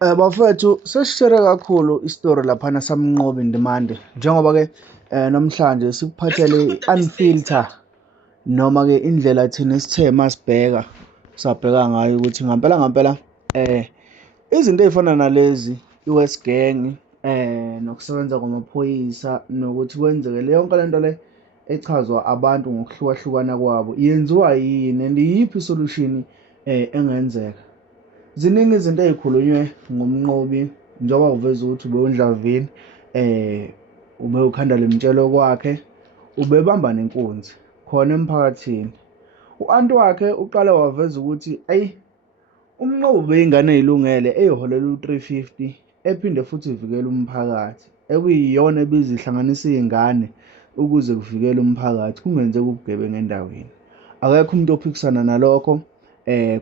Bafowethu sesishere kakhulu isitori laphana saMnqobi Ndimande njengoba-ke namhlanje sikuphathele i-unfilter noma-ke indlela thina esithe masibheka sabheka ngayo ukuthi ngampela izinto ey'fana nalezi i-West Gang nokusebenza kwamaphoyisa nokuthi kwenzeke le yonke lento le echazwa abantu ngokuhlukahlukana kwabo yenziwa yini and iyiphi isolution engenzeka. Ziningi izinto ey'khulunywe ngumnqobi njengoba uveza ukuthi ube uNdlavini ube ukhanda lemtshelo kwakhe ubebamba nenkunzi khona emphakathini. U-anti wakhe uqale waveza ukuthi umnqobi ubeyingane ey'lungele eyiholela u-350 ephinde futhi ivikele umphakathi ekuyiyona ebizihlanganisa iy'ngane ukuze kuvikele umphakathi kungenzeka ubugebengu endaweni. Akekho umuntu ophikisana nalokho.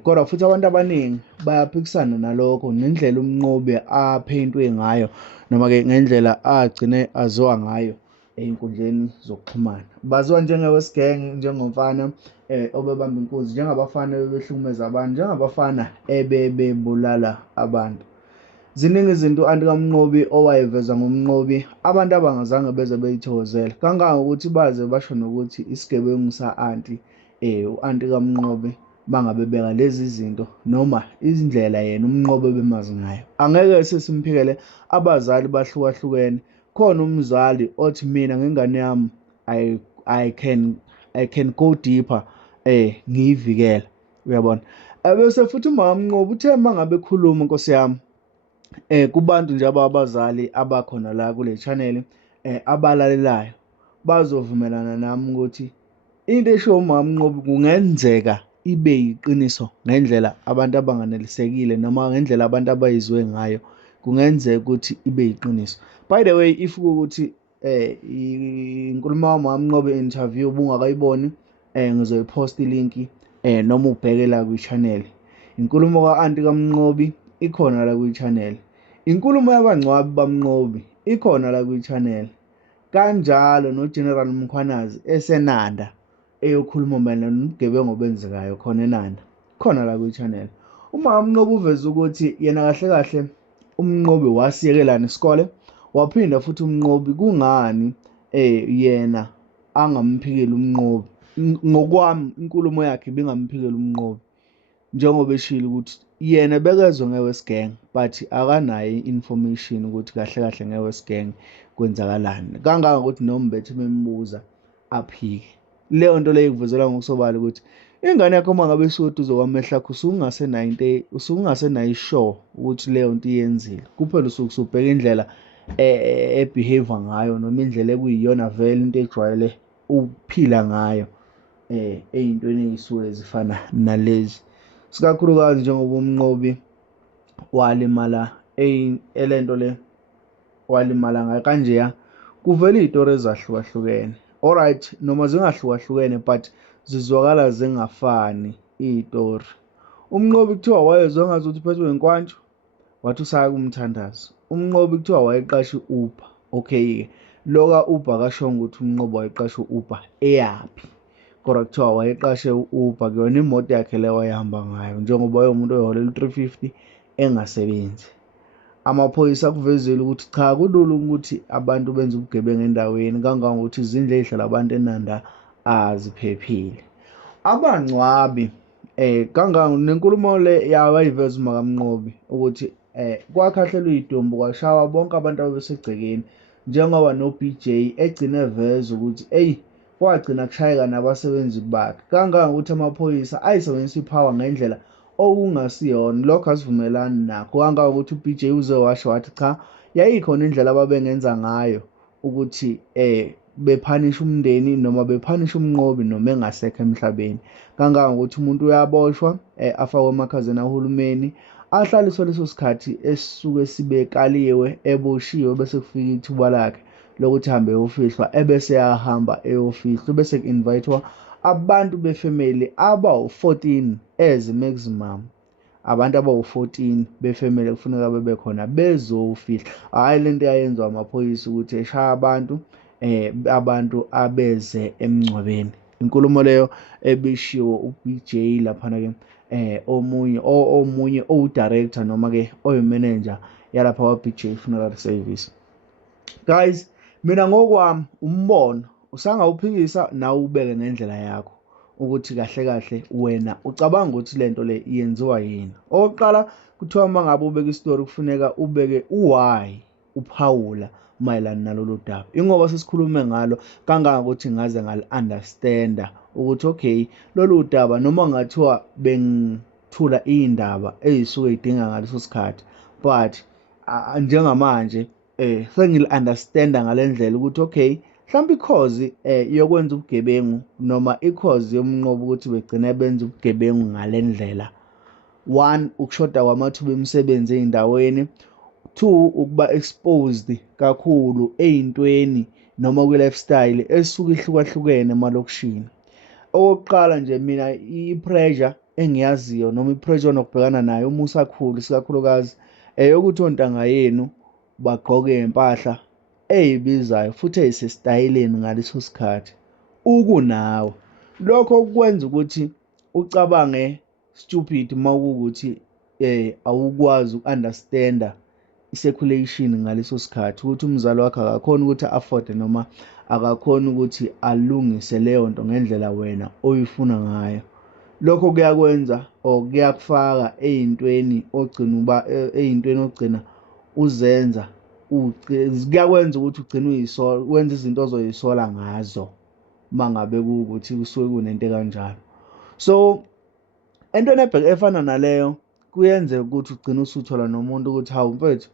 Kodwa futhi abantu abaningi bayaphikisana nalokho ngendlela umnqobi apheyintwe ngayo noma-ke ngendlela agcine aziwa ngayo ey'nkundleni zokuxhumana. Baziwa njenge-West Gang, njengomfana obebamba inkunzi, njengabafana ebebehlukumeza abantu, njengabafana ebebulala abantu. Ziningi izinto u-anti kaMnqobi owayeveza ngomnqobi abantu abangazange beze beyithokozela kangangokuthi baze basho nokuthi isigebengu sa-anti u-anti kaMnqobi bangabe beka lezi zinto noma izindlela yena umnqobi bemazi ngayo. Angeke sesimphikele abazali bahlukahlukene. Khona umzali othi mina ngengane yami I can go deeper ngiyivikela, uyabona. Bese futhi uMamNqobi uthe mangabe ekhuluma Nkosi yami kubantu nje abazali abakhona la kule channel abalalelayo bazovumelana nami ukuthi into esho uMamNqobi kungenzeka ibe yiqiniso ngendlela abantu abanganelisekile noma ngendlela abantu abayizwe ngayo kungenzeka ukuthi ibe yiqiniso. By the way, if ukuthi inkulumo kaMamNqobi interview ubungakayiboni ngizoyiposta ilinki noma ubheke la kwi-channel. Inkulumo ka-anti kaMnqobi ikhona la kwi-channel. Inkulumo yabangcwabi baMnqobi ikhona la kwi-channel. Kanjalo noGeneral Mkhwanazi esenanda eyokhuluma mayelana nobugebengu obenzekayo khona eNanda khona la kwi-channel. uMamNqobi uveze ukuthi yena kahle kahle umnqobi wasiyekelana isikole waphinda futhi umnqobi kungani yena angamphikeli umnqobi. Ngokwami inkulumo yakhe bingamphikeli umnqobi njengoba eshilo ukuthi yena bekezwe nge-West Gang but akanayo information ukuthi kahle kahle nge-West Gang kwenzakalani kangangokuthi noma bethe bembuza aphike. Leyo nto leyo ikuvezela ngokusobala ukuthi ingane yakho uma ngabe isuduze kwamehla akho usungasenayo isure ukuthi leyo nto iyenzile. Kuphela usuke usubheka indlela ebehave ngayo noma indlela ekuyiyona vele into ejwayele ukuphila ngayo ey'ntweni ey'suke zifana nalezi. Sikakhulukazi njengoba umnqobi walimala elento le walimala ngayo kanjeya kuvela iy'tori ezahlukahlukene. Alright, noma zingahlukahlukene but zizwakala zingafani iy'tori. UMnqobi kuthiwa wayezwe ngazuthi uphethwe inkwantsho wathi usaya kumthandazo. UMnqobi kuthiwa wayeqashe u-Uber. Okay-ke lo ka-Uber akashongo ukuthi umnqobi wayeqashe u-Uber eyaphi, kodwa kuthiwa wayeqashe u-Uber kuyona imoto yakhe le wayehamba ngayo njengoba wayemuntu oyiholela u-350 engasebenzi. Amaphoyisa akuvezile ukuthi cha kulula ukuthi abantu benze ubugebengu endaweni kangangokuthi izindlu ey'hlala abantu eNanda aziphephile. Abangcwabi nenkulumo le yawayiveza uMakaMnqobi ukuthi kwakhahlelwa iy'dumbu kwashawa bonke abantu ababesegcekeni njengoba no-BJ egcine eveza ukuthi kwagcina kushayeka nabasebenzi bakhe kangangokuthi amaphoyisa ayisebenzisa ipower ngendlela okungasiyona. Lokho asivumelani nakho kangangokuthi u-BJ uze washo wathi cha yayikhona indlela ababengenza ngayo ukuthi bephanishe umndeni noma bephanishe umnqobi noma engasekho emhlabeni. Kangangokuthi umuntu uyaboshwa afakwe emakhazeni ahulumeni ahlaliswe leso sikhathi esisuke sibekaliwe eboshiwe bese kufika ithuba lakhe lokuthi hambe eyofihlwa ebese yahamba eyofihlwa bese ku-invite-wa abantu befamily abawu-14 as maximum. Abantu abawu-14 befamily kufuneka bebe khona bezofihla. Hhayi lento yayenziwa amaphoyisa ukuthi eshaya abantu abeze emngcwabeni. Inkulumo leyo ebishiwo u-BJ laphana-ke omunye owu-director noma-ke oyi-manager yalapha kwa-BJ Funeral Service. Guys, mina ngokwami umbono usangawuphikisa nawe ubeke ngendlela yakho ukuthi kahle kahle wena ucabanga ukuthi lento le yenziwa yini. Okokuqala, kuthiwa uma ngabe ubeka isitori kufuneka ubeke u-why, uphawula mayelana nalolu daba. Ingoba sesikhulume ngalo kangangokuthi ngaze ngali-understanda ukuthi okay, lolu daba noma ngathiwa bengithula iy'ndaba ey'suke y'dinga ngaleso sikhathi, but njengamanje sengili-understanda ngale ndlela ukuthi okay, mhlawumbe ikhozi yokwenza ubugebengu noma ikhozi yomnqobo ukuthi begcine benza ubugebengu ngale ndlela. 1, ukushoda kwamathuba emisebenzi ey'ndaweni. 2, ukuba exposed kakhulu ey'ntweni noma kwi-lifestyle esuke ihlukahlukene emalokishini. Okokuqala nje mina i-pressure engiyaziyo noma i-pressure onokubhekana nayo uma usakhula isikakhulukazi yokuthi ontanga yenu bagqoke impahla ey'bizayo futhi ey'sesitayeleni ngaleso sikhathi ukunawe. Lokho kukwenza ukuthi ucabange stupid uma kuwukuthi awukwazi uku-understanda i-circulation ngaleso sikhathi, ukuthi umzali wakho akakhoni ukuthi a-afford noma akakhoni ukuthi alungise leyo nto ngendlela wena oyifuna ngayo. Lokho kuyakwenza or kuyakufaka ey'ntweni ogcina uzenza, kuyakwenza ukuthi ugcine wenza izinto ozoyisola ngazo uma ngabe kuwukuthi kusuke kunento kanjalo. So entweni efana naleyo kuyenzeka ukuthi ugcine usuthola nomuntu ukuthi hawu mfethu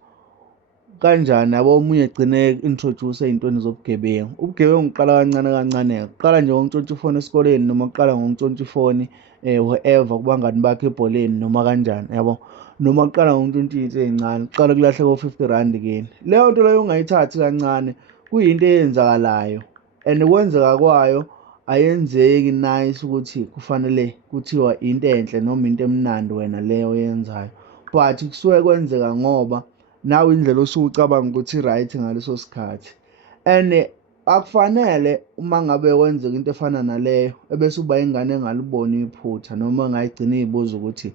kanjani yabo, omunye egcine introduce ey'ntweni zobugebengu. Ubugebengu kuqala kancane kancane, kuqala nje ngokutshontsha ifoni esikoleni noma kuqala ngokutshontsha ifoni wherever kubangani bakho ebholeni noma kanjani yabo, noma kuqala ngokutshontsha izinto ey'ncane, kuqala kulahle ko-R50 kini. Leyo nto leyo ungayithathi kancane, kuyinto eyenzakalayo and ukwenzeka kwayo ayenzeki nice ukuthi kufanele kuthiwa into enhle noma into emnandi wena leyo oyenzayo, but kusuke kwenzeka ngoba nawe indlela osuke ucabanga ukuthi right ngaleso sikhathi. And akufanele uma ngabe wenzeka into efana naleyo ebese uba ingane engaliboni iphutha noma engayigcina izibuza ukuthi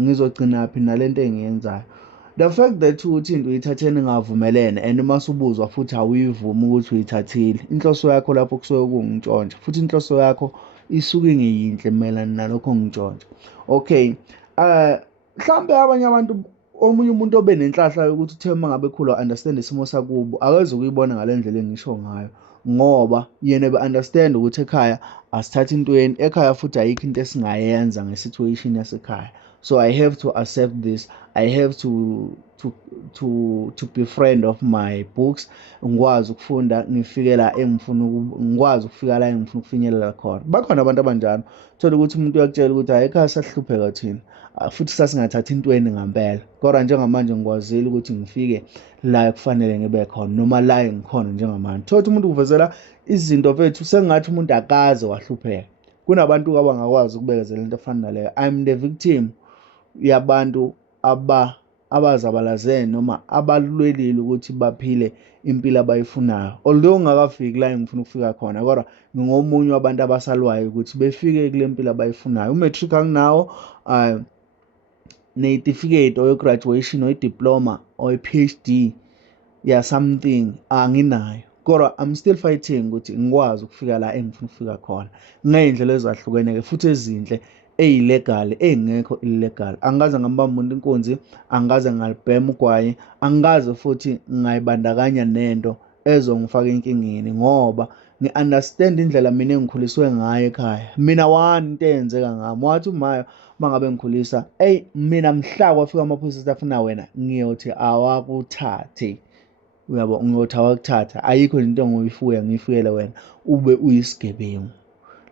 ngizogcina phi nalento engiyenzayo. The fact that ukuthi into uyithatheni ngavumelene and mase ubuzwa futhi awuyivumi ukuthi uyithathile, inhloso yakho lapho kusuke kungintshontsha futhi inhloso yakho isuke ingeyinhle mayelana nalokho ngintshontsha. Okay, mhlambe abanye abantu, omunye umuntu obe nenhlahla yokuthi uthe uma ngabe khula understand isimo sakubo akeze ukuyibona ngale ndlela engisho ngayo, ngoba yena be-understand ukuthi ekhaya asithathi intweni, ekhaya futhi ayikho into esingayenza nge-situation yasekhaya. So I have to accept this. I have to be friend of my books. Ngikwazi ukufunda ngifike la engifuna ngikwazi ukufika la engifuna ukufinyelela khona. Bakhona abantu abanjalo, thola ukuthi umuntu uyakutshela ukuthi hayi ekhaya sahlupheka thina futhi sasingathathi intweni ngempela, kodwa njengamanje ngikwazile ukuthi ngifike la kufanele ngibe khona noma la engikhona njengamanje. Thola umuntu uvezela izinto mfethu sengathi umuntu akaze wahlupheka. Kunabantu abangakwazi ukubekezela into efana naleyo. I'm the victim yabantu abazabalaze noma abalwelile ukuthi baphile impilo abayifunayo, although ungakafiki la engifuna ukufika khona, kodwa ngingomunye wabantu abasalwayo ukuthi befike kule mpilo abayifunayo. Umatric anginawo, ne-certificate or graduation or diploma or PhD ya something anginayo, kodwa I'm still fighting ukuthi ngikwazi ukufika la engifuna ukufika khona ngey'ndlela ezahlukene futhi ezinhle eyilegal engekho illegal. Angikaze ngambamba umuntu inkunzi, angikaze ngalibhema ugwayi, angikaze futhi ngayibandakanya nento ezongifaka enkingeni ngoba ngi-understand indlela mina engikhuliswe ngayo ekhaya. Mina into eyenzeka ngami wathi umayo mangabe ngikhulisa mina mhla kwafika amaphoyisa afuna wena ngiyothi awakuthathe, uyabo, ngiyothi awakuthatha, ayikho into engiyifuya ngiyifuyele wena ube uyisigebengu.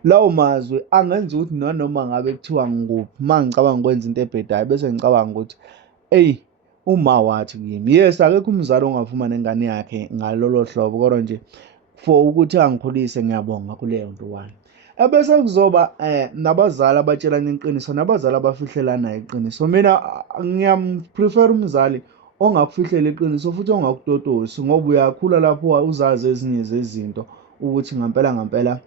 Lawo mazwi angenza ukuthi nanoma ngabe kuthiwa ngikuphi uma ngicabanga ukwenza into ebhedayo bese ngicabanga ukuthi uma wathi kimi, yes, akekho umzali ongavuma nengane yakhe ngalolo hlobo, kodwa nje for ukuthi angikhulise ngiyabonga kuleyo nto. 1 ebese kuzoba nabazali abatshelana iqiniso nabazali abafihlelana iqiniso. Mina ngiyamprefer umzali ongakufihlela iqiniso futhi ongakutotosi, ngoba uyakhula lapho uzazi ezinye zezinto ukuthi ngampela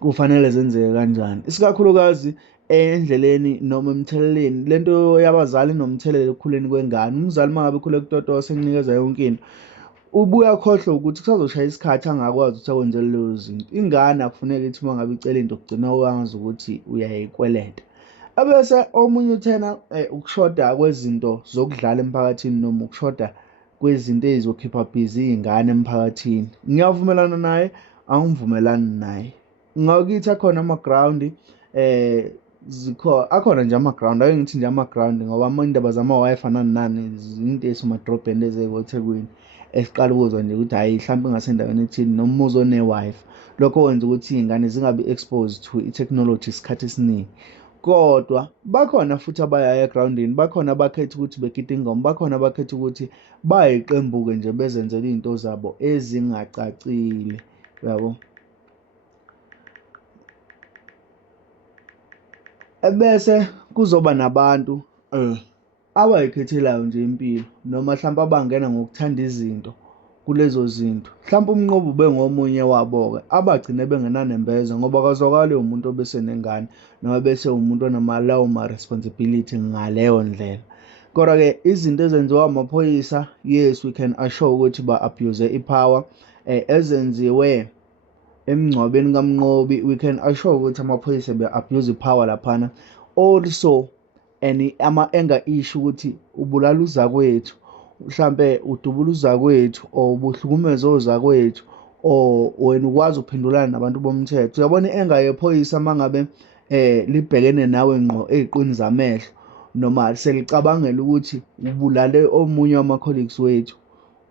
kufanele zenzeke kanjani, isikakhulukazi endleleni noma emtheleleni. Lento yabazali inomthelela ekukhuleni kwengane. Umzali uma ngabe ekhule kutotosa ekunikeza yonke into, ubuye akhohlwe ukuthi kusazoshaya isikhathi angakwazi ukuthi akwenze lezo zinto. Ingane akufuneka ithi uma ngabe icela into kugcina wangazi ukuthi uyayikweleta. Ebese omunye uthena ukushoda kwezinto zokudlala emphakathini noma ukushoda kwezinto ezizokhipha busy iy'ngane emphakathini. Ngiyavumelana naye, angivumelani naye. Ngakithi akhona ama-ground akhona nje ama-ground, ake ngithi nje ama-ground ngoba indaba zama-Wi-Fi nani nani izinto ezisemadrobheni lezi ey'ko-Thekwini esiqala ukuzwa nje ukuthi hhayi mhlawumpe ngasendaweni ethile noma umuzi one-Wi-Fi. Lokho kwenza ukuthi iy'ngane zingabi exposed to i-technology isikhathi esiningi. Kodwa bakhona futhi abaya egrawundini, bakhona abakhetha ukuthi begide ingoma, bakhona abakhetha ukuthi bayiqembuke nje bezenzele iy'nto zabo ezingacacile, yabo. Ebese kuzoba nabantu abay'khethelayo nje impilo noma hlampe abangena ngokuthanda izinto kulezo zinto. Hlampe umnqobi ube ngomunye wabo-ke abagcine bengenanembeza ngoba akazwakali umuntu obesenengane noma bese umuntu lawo ma-responsibility ngaleyo ndlela. Kodwa-ke izinto ezenziwa amaphoyisa, yes, we can assure ukuthi ba-abuse i-power ezenziwe emngcwabeni kamnqobi, we can assure ukuthi amaphoyisa be-abuse i-power laphana. Also ama-anger issue ukuthi ubulala uzakwethu, mhlampe udubula uzakwethu or ubuhlukumeza ozakwethu or wena ukwazi ukuphendulana nabantu bomthetho. Uyabona i-anger yephoyisa uma ngabe libhekene nawe ngqo ey'qwini zamehlo noma selicabangela ukuthi ubulale omunye wama-colleagues wethu,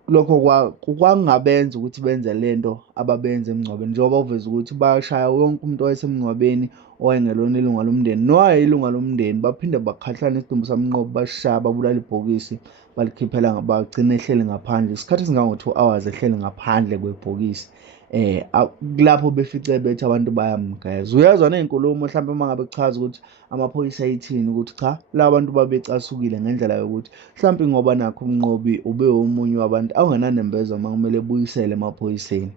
lokho kwangabenza ukuthi benze lento ababenza emngcwabeni, njengoba uveza ukuthi bashaya wonke umuntu owayesemngcwabeni owayengelona ilunga lomndeni nowayeyilunga lomndeni, baphinde bakhahlane isidumbu samnqobi, bashaya, babulala ibhokisi, balikhiphela, bagcina ehleli ngaphandle isikhathi esingango-2 hours ehleli ngaphandle kwebhokisi. Kulapho befice bethi abantu bayamgeza. Uyezwa ney'nkulumo hlampe uma ngabe kuchaza ukuthi amaphoyisa ayithini ukuthi cha, la bantu babecasukile ngendlela yokuthi hlampe ngoba nakho umnqobi ube omunye wabantu awungenanembeza uma kumele ebuyisele emaphoyiseni.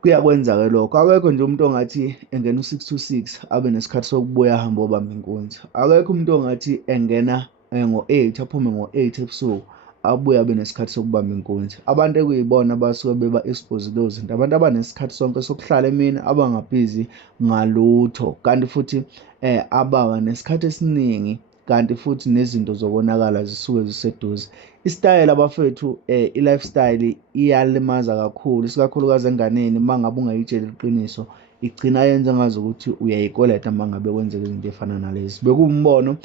Kuyakwenza-ke lokho. Akekho nje umuntu ongathi engena u-6 to 6 abe nesikhathi sokubuya ahambe obamba inkunzi. Akekho umuntu ongathi engena ngo-8 aphume ngo-8 ebusuku abuye abe nesikhathi sokubamba inkunzi. Abantu ekuyibona basuke beba-expose lezo zinto, abantu abanesikhathi sonke sokuhlala emini abangabhizi ngalutho, kanti futhi ababa nesikhathi esiningi, kanti futhi nezinto zokonakala zisuke ziseduze. Isitayela bafethu, i-lifestyle iyalimaza kakhulu, isikakhulukazi enganeni uma ngabe ungayitsheli iqiniso, igcina yenza ngazo ukuthi uyayikoleta uma ngabe kwenzeka izinto ey'fana nalezi. Bekuwumbono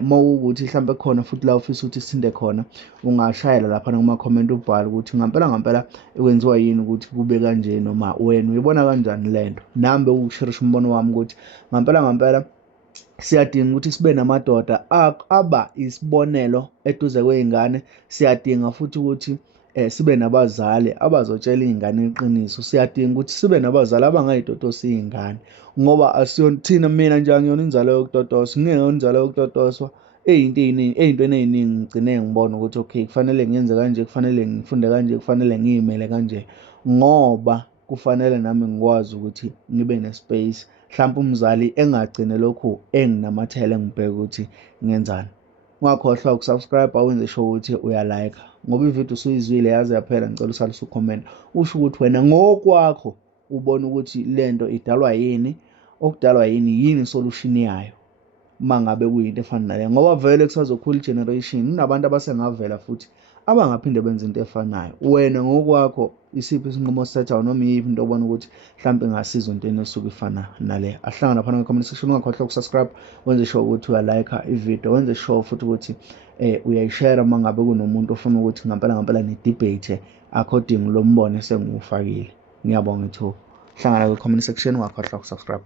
uma ukuthi hlampe khona futhi la ufisa ukuthi sithinde khona, ungashayela laphana kuma-comment ubhale ukuthi ngampela kwenziwa yini ukuthi kube kanje noma wena uyibona kanjani lento. Nami bewukushirisha umbono wami ukuthi ngampela siyadinga ukuthi sibe namadoda aba isibonelo eduze kwey'ngane. Siyadinga futhi ukuthi sibe nabazali abazotshela iy'ngane iqiniso. Siyadinga ukuthi sibe nabazali abangay'totosa iy'ngane ngoba asiyona thina, mina nje angiyona inzalo yokutotosa, ngingeyona inzalo yokutotoswa. Ey'ntweni ey'ningi ngigcine ngibona ukuthi okay, kufanele ngenze kanje, kufanele ngifunde kanje, kufanele ngiy'mele kanje ngoba kufanele nami ngikwazi ukuthi ngibe ne-space. Hlampe umzali engagcine lokhu enginamathele ngibheke ukuthi ngenzani. Ungakhohlwa ukusubscribe, awenze sure ukuthi uyalayikha ngoba ividiyo usuyizwile yaze yaphela. Ngicela usalise ucomment usho ukuthi wena ngokwakho ubona ukuthi lento idalwa yini, okudalwa yini isolution yayo uma ngabe kuyinto efana naleyo, ngoba vele kusazokhula i-generation, kunabantu abasengavela futhi abangaphinde benze into efanayo. Wena ngokwakho isiphi isinqumo osithathayo noma iyiphi into obona ukuthi hlampe ingasiza entweni esuke ifana nale? Ahlangana laphana kwi-comment section. Ungakhohlwa ukusubscribe, wenze sure ukuthi uyalayikha ividiyo, wenze sure futhi ukuthi uyayishare uma ngabe kunomuntu ofuna ukuthi ngampela ni-debate according lo mbono esengiwufakile. Ngiyabonga ithuba. Hlangana kwi-comment section, ungakhohlwa ukusubscribe.